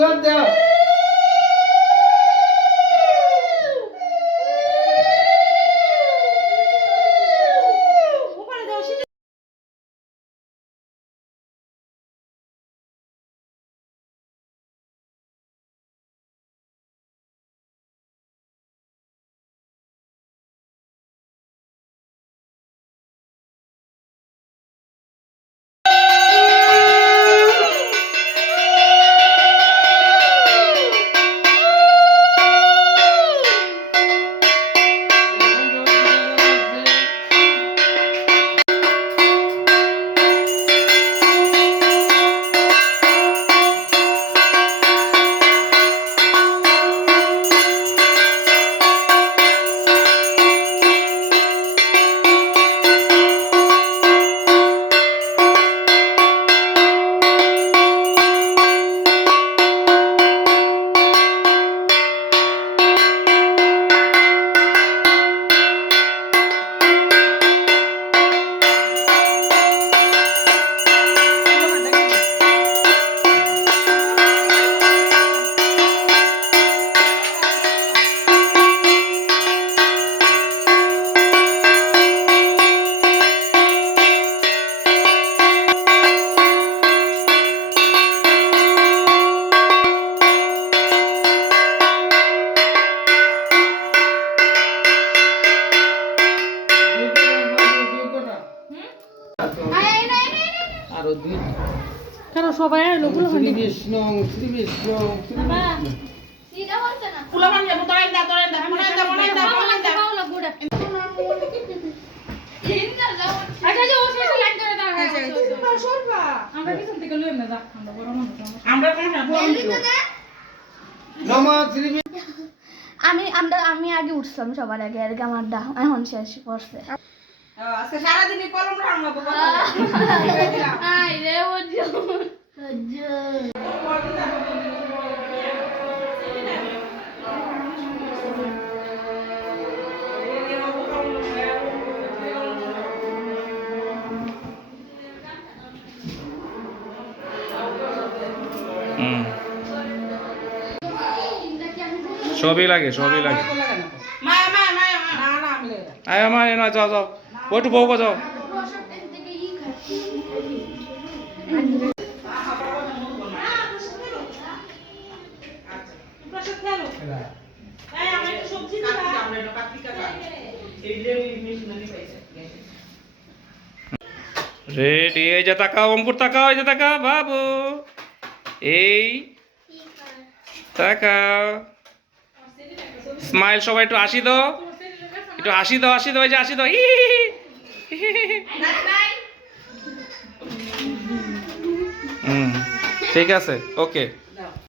জোর দাও। আরো দুই কেন সবাই লোকগুলো শ্রী বিষ্ণু শ্রী বিষ্ণু শ্রী বিষ্ণু সিধা বলছে না ফুলা বান যাবো তোরাই দা মনে দা হিন্দা যাও আচ্ছা যে ও শেষে লাইন ধরে দাও সরবা আমরা পিছন থেকে লইম না যা আমরা বড় মানুষ আমরা কোন না নমঃ শ্রী বিষ্ণু। আমি আগে উঠছিলাম সবার আগে আর আমারটা এখন শেষ করছে আজকে সারা দিনই কলম রাঙাবো আই রে ওজো ওজো সবই লাগে সবই লাগে মায়া মায়া মায়া না না আমি লই আয় মা না যাও যাও ওটু বউকে যাও রেডি এই যে তাকাও অঙ্কুর তাকাও এই যে তাকাও বাবু এই তাকাও স্মাইল সবাই একটু হাসি দাও একটু হাসি দাও এই যে হাসি দাও ঠিক আছে ওকে